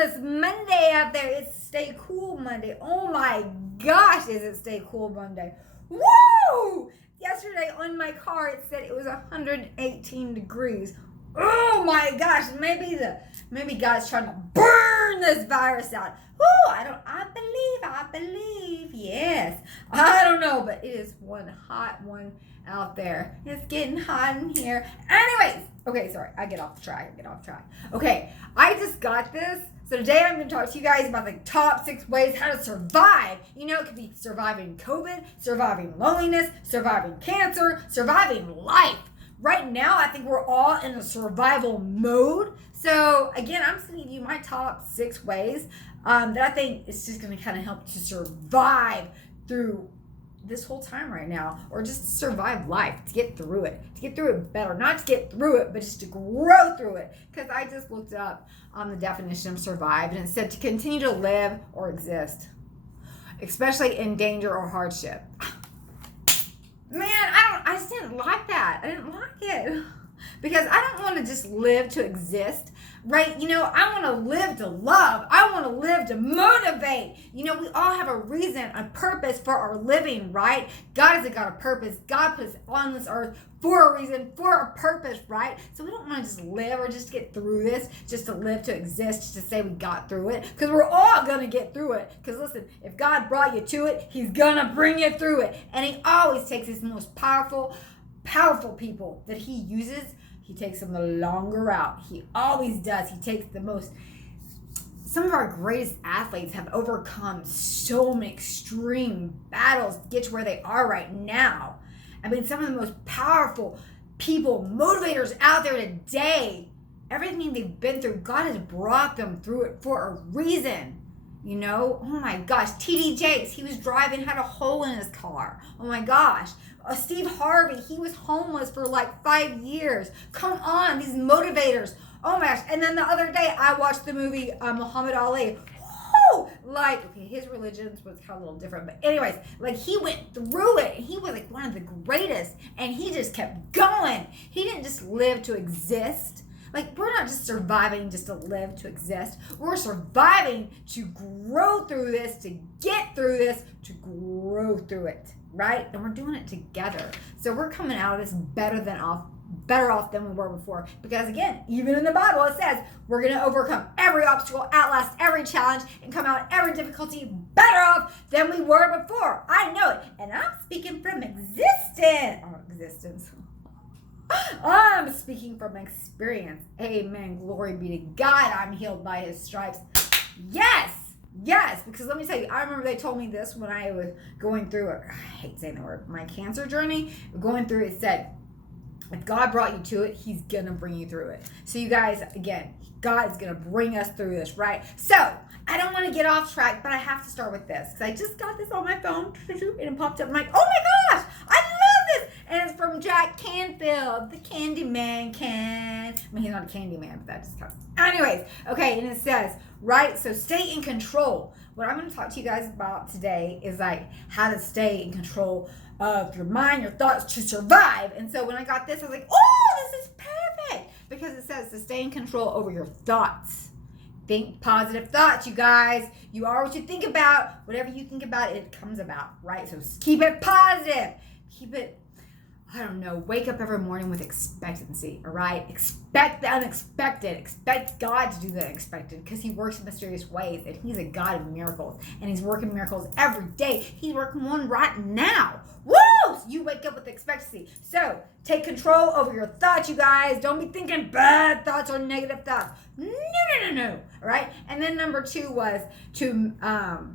this Monday out there. It's Stay Cool Monday. Oh my gosh, is it Stay Cool Monday? Woo! Yesterday on my car it said it was 118 degrees. Oh my gosh, maybe God's trying to burn this virus out. Woo! I believe, yes. I don't know, but it is one hot one out there. It's getting hot in here. Anyways, okay, sorry, I get off track. Okay, I just got this. So today I'm going to talk to you guys about the top 6 ways how to survive. You know, it could be surviving COVID, surviving loneliness, surviving cancer, surviving life. Right now, I think we're all in a survival mode. So again, I'm just going to give you my top 6 ways that I think is just going to kind of help to survive through this whole time right now, or just survive life, to get through it better, not to get through it, but just to grow through it. Because I just looked up on the definition of survive, and it said to continue to live or exist, especially in danger or hardship. Man, I just didn't like that. I didn't like it. Because I don't want to just live to exist, right? You know, I want to live to love. I want to live to motivate. You know, we all have a reason, a purpose for our living, right? God is a God of purpose. God put us on this earth for a reason, for a purpose, right? So we don't want to just live or just get through this, just to live to exist, just to say we got through it. Because we're all going to get through it. Because listen, if God brought you to it, He's going to bring you through it. And He always takes His most powerful people that He uses. He takes them the longer route. He always does. He takes some of our greatest athletes have overcome so many extreme battles to get to where they are right now. I mean, some of the most powerful people, motivators out there today, everything they've been through, God has brought them through it for a reason. You know, oh my gosh, T.D. Jakes, he was driving, had a hole in his car. Oh my gosh. Steve Harvey, he was homeless for like 5 years. Come on, these motivators. Oh my gosh. And then the other day, I watched the movie Muhammad Ali. Woo! Like, okay, his religion was kind of a little different. But anyways, like he went through it. He was like one of the greatest. And he just kept going. He didn't just live to exist. Like, we're not just surviving just to live, to exist. We're surviving to grow through this, to get through this, to grow through it, right? And we're doing it together. So we're coming out of this better off than we were before. Because again, even in the Bible, it says we're going to overcome every obstacle, outlast every challenge, and come out every difficulty better off than we were before. I know it. And I'm speaking from existence. I'm speaking from experience. Amen. Glory be to God. I'm healed by His stripes. Yes. Because let me tell you, I remember they told me this when I was going through I hate saying the word, my cancer journey. Going through it said, if God brought you to it, He's going to bring you through it. So you guys, again, God is going to bring us through this, right? So I don't want to get off track, but I have to start with this because I just got this on my phone and it popped up. I'm like, oh my gosh, I love this. And it's from Jack Canfield, the Candyman can. I mean, he's not a Candyman, but that just counts. Anyways, okay, and it says, right, so stay in control. What I'm going to talk to you guys about today is like how to stay in control of your mind, your thoughts to survive. And so when I got this, I was like, oh, this is perfect. Because it says to stay in control over your thoughts. Think positive thoughts, you guys. You are what you think about. Whatever you think about, it comes about, right? So keep it positive. Keep it, I don't know, wake up every morning with expectancy, all right? Expect the unexpected. Expect God to do the unexpected because He works in mysterious ways and He's a God of miracles and He's working miracles every day. He's working one right now. Woo! So you wake up with expectancy. So take control over your thoughts, you guys. Don't be thinking bad thoughts or negative thoughts. No. All right? And then number 2 was to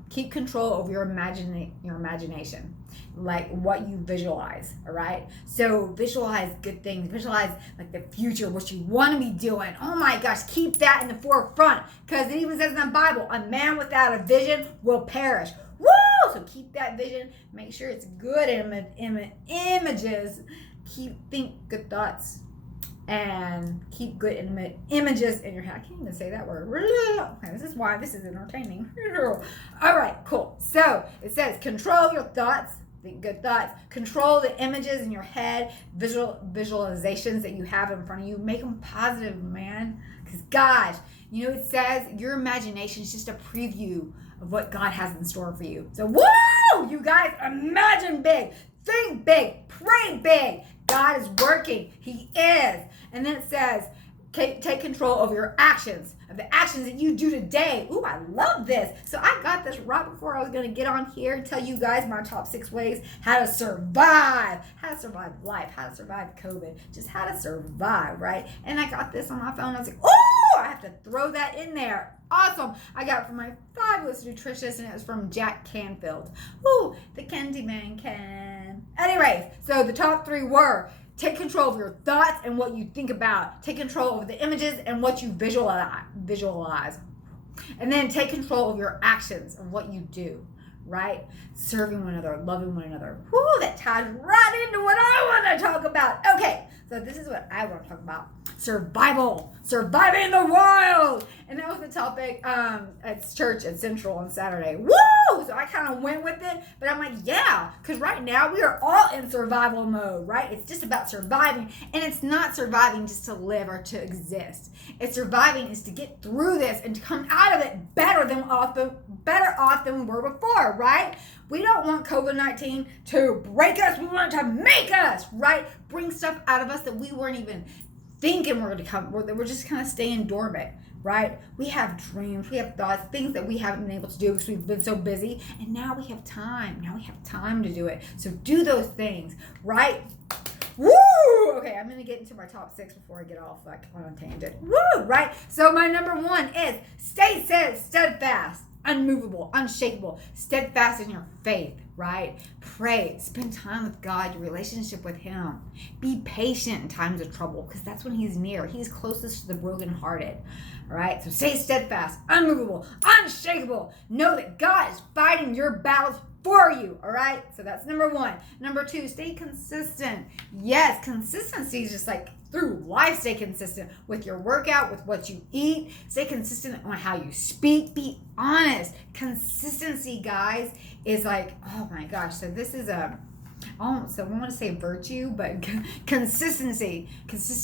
keep control over your imagination. Like what you visualize, all right? So visualize good things. Visualize like the future, what you want to be doing. Oh my gosh, keep that in the forefront because it even says in the Bible, a man without a vision will perish. Woo! So keep that vision. Make sure it's good images. Think good thoughts and keep good images in your head. I can't even say that word. Okay, this is why this is entertaining. All right, cool. So it says control your thoughts. Think good thoughts. Control the images in your head, visualizations that you have in front of you. Make them positive, man. Because gosh, You know, it says your imagination is just a preview of what God has in store for you. So, woo! You guys, imagine big, think big, pray big. God is working. He is. And then it says, take control of your actions, of the actions that you do today. Ooh, I love this. So I got this right before I was going to get on here and tell you guys my top 6 ways how to survive life, how to survive COVID, just how to survive, right? And I got this on my phone. I was like, oh, I have to throw that in there. Awesome. I got it from my fabulous nutritionist, and it was from Jack Canfield. Ooh, the Candyman can. Anyways, so the top 3 were: take control of your thoughts and what you think about. Take control of the images and what you visualize. And then take control of your actions and what you do, right? Serving one another, loving one another. Whoo, that ties right into what I want to talk about. Okay, so this is what I want to talk about. Survival. Surviving the wild. And that was the topic at church at Central on Saturday. Woo! So I kind of went with it, but I'm like, yeah, because right now we are all in survival mode, right? It's just about surviving, and it's not surviving just to live or to exist. It's surviving is to get through this and to come out of it better off than we were before, right? We don't want COVID-19 to break us. We want it to make us, right? Bring stuff out of us that we weren't even thinking were going to come. We're just kind of staying dormant, right? We have dreams, we have thoughts, things that we haven't been able to do because we've been so busy, and now we have time. Now we have time to do it. So do those things, right? Woo! Okay, I'm going to get into my top 6 before I get off like on a tangent. Woo! Right? So my number 1 is stay steadfast, unmovable, unshakable, steadfast in your faith, right? Pray, spend time with God, your relationship with Him. Be patient in times of trouble, because that's when He's near. He's closest to the brokenhearted, all right? So stay steadfast, unmovable, unshakable. Know that God is fighting your battles for you, all right? So that's number 1. Number 2, stay consistent. Yes, consistency is just like through life. Stay consistent with your workout, with what you eat. Stay consistent on how you speak. Be honest. Consistency, guys, is like, oh my gosh. So this is so I want to say virtue, but consistency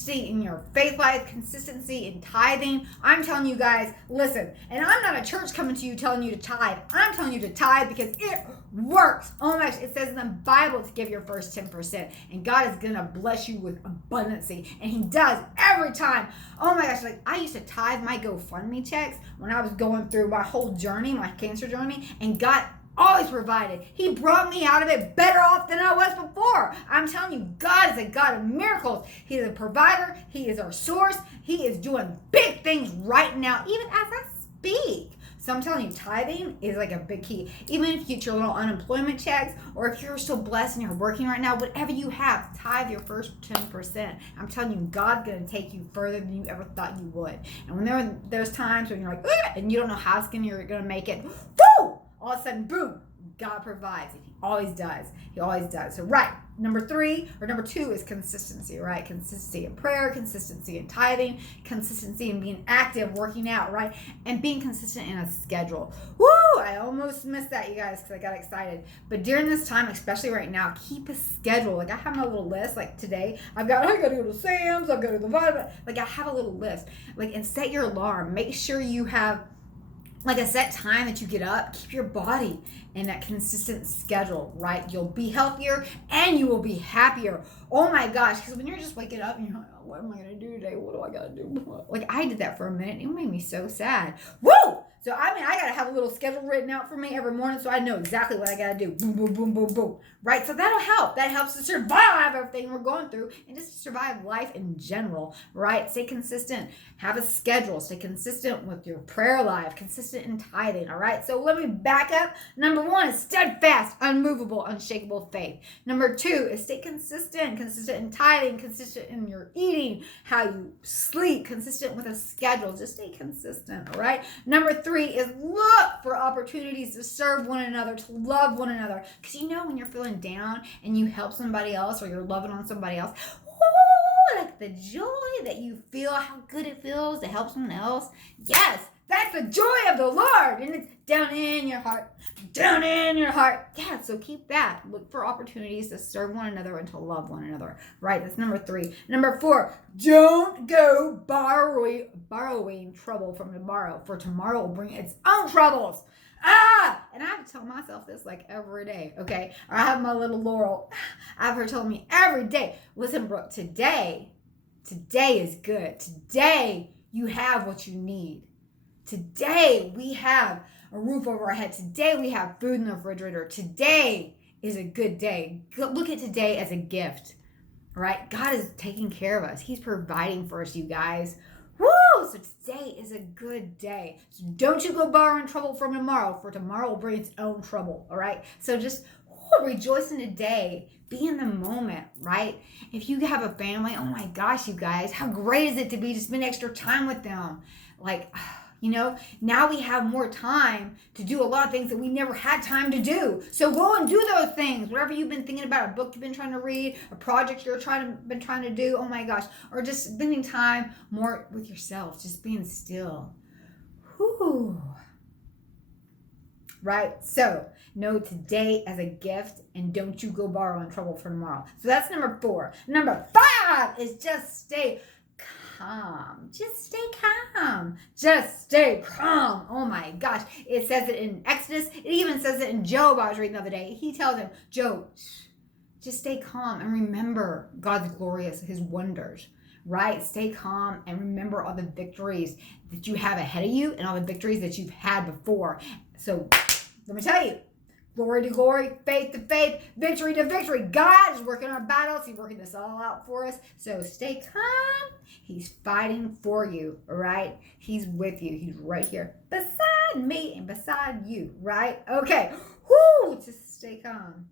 in your faith life, consistency in tithing. I'm telling you guys, listen, and I'm not a church coming to you telling you to tithe. I'm telling you to tithe because it works. Oh my gosh, it says in the Bible to give your first 10%, and God is going to bless you with abundancy, and He does every time. Oh my gosh, like I used to tithe my GoFundMe checks when I was going through my whole journey, my cancer journey, and God always provided. He brought me out of it better off than I was before. I'm telling you, God is a God of miracles. He is a provider. He is our source. He is doing big things right now, even as I speak. So I'm telling you, tithing is like a big key. Even if you get your little unemployment checks, or if you're so blessed and you're working right now, whatever you have, tithe your first 10%. I'm telling you, God's going to take you further than you ever thought you would. And when there's times when you're like, and you don't know how you're going to make it, woo! All of a sudden, boom, God provides. He always does. He always does. So, right, number 2 is consistency, right? Consistency in prayer, consistency in tithing, consistency in being active, working out, right? And being consistent in a schedule. Woo! I almost missed that, you guys, because I got excited. But during this time, especially right now, keep a schedule. Like, I have my little list. Like, today, I got to go to Sam's, I've got to go to the Vitamin. Like, I have a little list. Like, and set your alarm. Make sure you have like a set time that you get up. Keep your body in that consistent schedule, right? You'll be healthier and you will be happier. Oh my gosh, because when you're just waking up and you're like, oh, what am I going to do today? What do I got to do? Like I did that for a minute. It made me so sad. Woo! So, I mean, I got to have a little schedule written out for me every morning so I know exactly what I got to do. Boom, boom, boom, boom, boom. Right? So that'll help. That helps to survive everything we're going through and just to survive life in general, right? Stay consistent. Have a schedule. Stay consistent with your prayer life. Consistent in tithing, all right? So let me back up. Number 1 is steadfast, unmovable, unshakable faith. Number 2 is stay consistent. Consistent in tithing. Consistent in your eating, how you sleep. Consistent with a schedule. Just stay consistent, all right? Number 3 is look for opportunities to serve one another, to love one another. Because you know when you're feeling down and you help somebody else or you're loving on somebody else, woo, like the joy that you feel, how good it feels to help someone else. Yes, that's Yes, the joy of the Lord. And it's down in your heart. Down in your heart. Yeah, so keep that. Look for opportunities to serve one another and to love one another. Right, that's number 3. Number 4, don't go borrowing trouble from tomorrow, for tomorrow will bring its own troubles. And I have to tell myself this like every day, okay? I have my little Laurel. I have her telling me every day, listen, Brooke, today is good. Today, you have what you need. Today, we have a roof over our head. Today, we have food in the refrigerator. Today is a good day. Look at today as a gift, right? God is taking care of us. He's providing for us, you guys. Woo! So today is a good day. So don't you go borrowing trouble from tomorrow, for tomorrow will bring its own trouble, all right? So just rejoice in today. Be in the moment, right? If you have a family, oh my gosh, you guys, how great is it to be to spend extra time with them? Like, now we have more time to do a lot of things that we never had time to do. So go and do those things. Whatever you've been thinking about, a book you've been trying to read, a project been trying to do, oh my gosh, or just spending time more with yourself, just being still. Whew. Right? So know today as a gift, and don't you go borrowing trouble for tomorrow. So that's number 4. Number 5 is just stay calm. Just stay calm. Just stay calm. Oh my gosh. It says it in Exodus. It even says it in Job. I was reading the other day. He tells him, Job, just stay calm and remember God's glorious, his wonders. Right? Stay calm and remember all the victories that you have ahead of you and all the victories that you've had before. So let me tell you, glory to glory, faith to faith, victory to victory. God is working our battles. He's working this all out for us. So stay calm. He's fighting for you, all right? He's with you. He's right here beside me and beside you, right? Okay. Whoo! Just stay calm.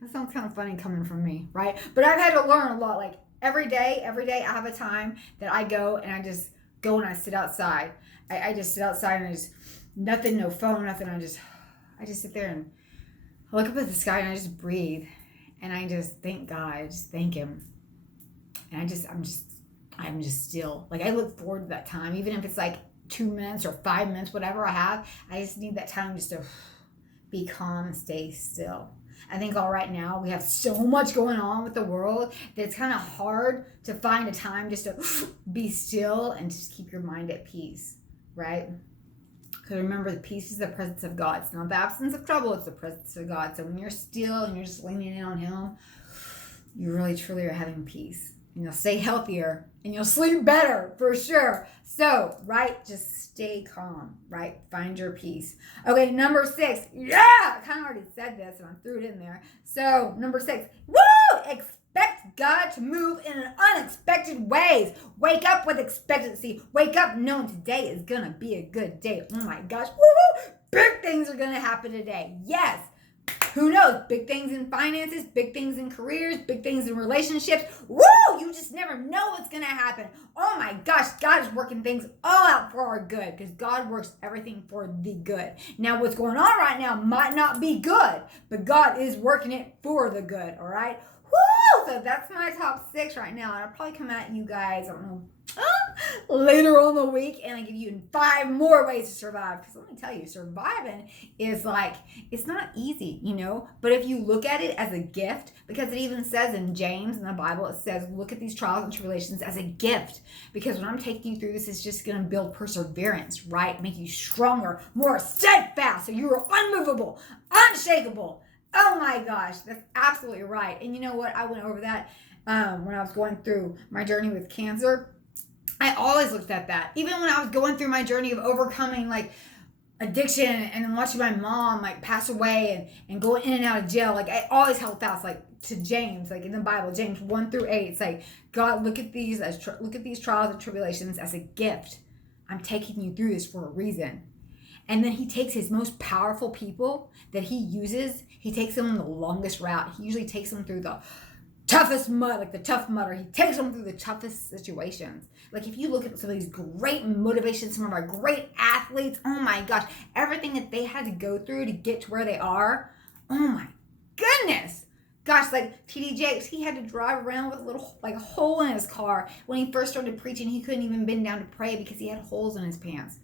That sounds kind of funny coming from me, right? But I've had to learn a lot. Like every day I have a time that I go and I just go and I sit outside. I just sit outside and I just, nothing, no phone, nothing. I just sit there and I look up at the sky and I just breathe and I just thank God. I just thank him. And I'm just still. Like I look forward to that time, even if it's like 2 minutes or 5 minutes, whatever I have. I just need that time just to be calm and stay still. I think all right now we have so much going on with the world that it's kind of hard to find a time just to be still and just keep your mind at peace, right? Because remember, the peace is the presence of God. It's not the absence of trouble, it's the presence of God. So when you're still and you're just leaning in on him, you really truly are having peace. And you'll stay healthier and you'll sleep better for sure. So, right, just stay calm, right? Find your peace. Okay, number 6. Yeah, I kind of already said this and I threw it in there. So, number 6. Woo! Expect God to move in unexpected ways. Wake up with expectancy. Wake up knowing today is going to be a good day. Oh my gosh. Woo-hoo! Big things are going to happen today. Yes. Who knows? Big things in finances, big things in careers, big things in relationships. Woo! You just never know what's going to happen. Oh my gosh, God is working things all out for our good because God works everything for the good. Now, what's going on right now might not be good, but God is working it for the good, all right? Woo! So that's my top 6 right now. And I'll probably come at you guys, I don't know, later on the week, and I give you 5 more ways to survive. Because let me tell you, surviving is like, it's not easy, but if you look at it as a gift, because it even says in James in the Bible, it says, look at these trials and tribulations as a gift. Because when I'm taking you through this, it's just going to build perseverance, right? Make you stronger, more steadfast, so you are unmovable, unshakable. Oh my gosh, that's absolutely right. And you know what? I went over that when I was going through my journey with cancer. I always looked at that. Even when I was going through my journey of overcoming like addiction and then watching my mom like pass away and going in and out of jail, like I always held fast like to James, like in the Bible, James 1-8. It's like, God, look at these trials and tribulations as a gift. I'm taking you through this for a reason. And then he takes his most powerful people that he uses, he takes them on the longest route. He usually takes them through the toughest mud, like the Tough Mudder. He takes them through the toughest situations. Like if you look at some of these great motivations, some of our great athletes, oh my gosh, everything that they had to go through to get to where they are, oh my goodness. Gosh, like T.D. Jakes, he had to drive around with a little like a hole in his car. When he first started preaching, he couldn't even bend down to pray because he had holes in his pants.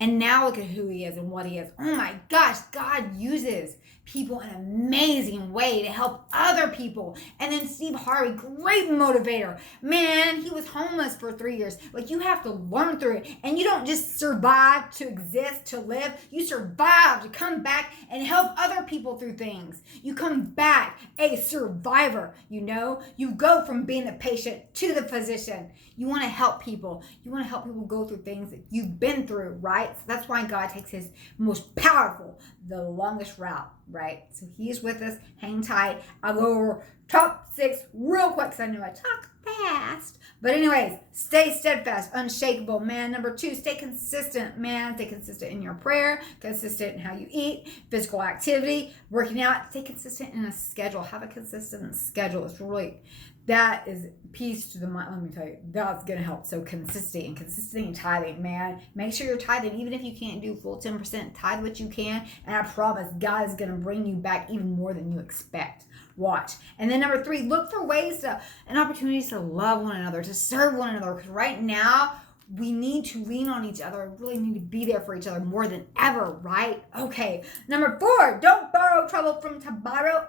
And now look at who he is and what he is. Oh my gosh, God uses people in an amazing way to help other people. And then Steve Harvey, great motivator. Man, he was homeless for 3 years. Like, you have to learn through it. And you don't just survive to exist, to live. You survive to come back and help other people through things. You come back a survivor, you know? You go from being the patient to the physician. You want to help people. You want to help people go through things that you've been through, right? So that's why God takes his most powerful, the longest route, right? So he's with us. Hang tight. I'll go over top 6 real quick because I know I talk fast. But anyways, stay steadfast, unshakable, man. Number 2, stay consistent, man. Stay consistent in your prayer, consistent in how you eat, physical activity, working out. Stay consistent in a schedule. Have a consistent schedule. It's really, that is peace to the mind. Let me tell you, that's going to help. So consistency in tithing, man. Make sure you're tithing. Even if you can't do full 10%, tithe what you can. And I promise God is going to bring you back even more than you expect. Watch. And then number 3, look for ways and opportunities to love one another, to serve one another. Because right now, we need to lean on each other. We really need to be there for each other more than ever, right? Okay. Number 4, don't borrow trouble from tomorrow.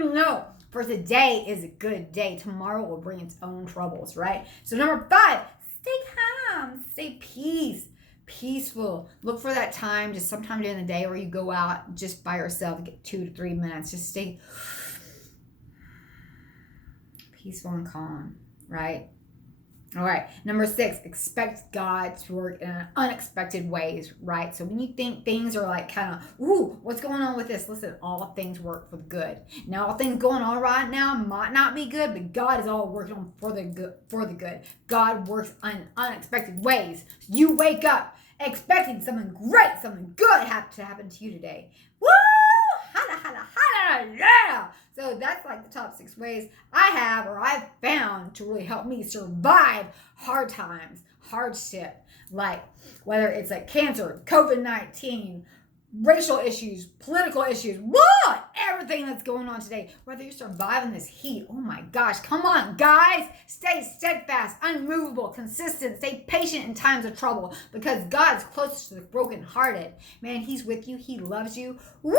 No. For today is a good day. Tomorrow will bring its own troubles, right? So number 5, stay calm, stay peaceful. Look for that time, just sometime during the day where you go out just by yourself, get 2 to 3 minutes. Just stay peaceful and calm, right? All right. Number 6, expect God to work in unexpected ways, right? So when you think things are like kind of, ooh, what's going on with this? Listen, all things work for the good. Now, all things going on right now might not be good, but God is all working on for the good. God works in unexpected ways. So you wake up expecting something great, something good to happen to you today. Woo! Yeah! So that's like the top 6 ways I've found to really help me survive hard times, hardship, like whether it's like cancer, COVID-19, racial issues, political issues, what? Everything that's going on today, whether you're surviving this heat. Oh my gosh, come on, guys. Stay steadfast, unmovable, consistent, stay patient in times of trouble because God is closest to the brokenhearted. Man, he's with you. He loves you. Woo!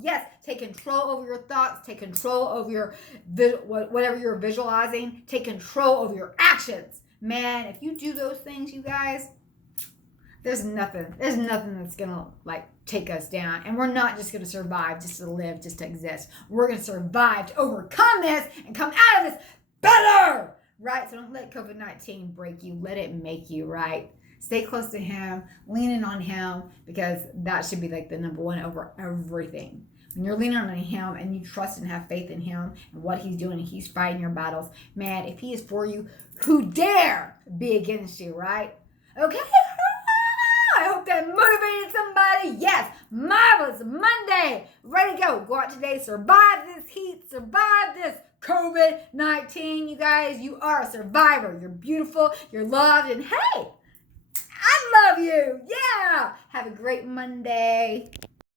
Yes, take control over your thoughts. Take control over your whatever you're visualizing. Take control over your actions. Man, if you do those things, you guys, there's nothing that's gonna like take us down. And we're not just gonna survive just to live, just to exist. We're gonna survive to overcome this and come out of this better, right? So don't let COVID-19 break you. Let it make you, right? Stay close to him, leaning on him, because that should be like the number 1 over everything. When you're leaning on him and you trust and have faith in him and what he's doing, and he's fighting your battles, man, if he is for you, who dare be against you, right? Okay. I hope that motivated somebody. Yes, marvelous Monday. Ready to go. Go out today. Survive this heat. Survive this COVID-19. You guys, you are a survivor. You're beautiful. You're loved. And hey, I love you. Yeah. Have a great Monday.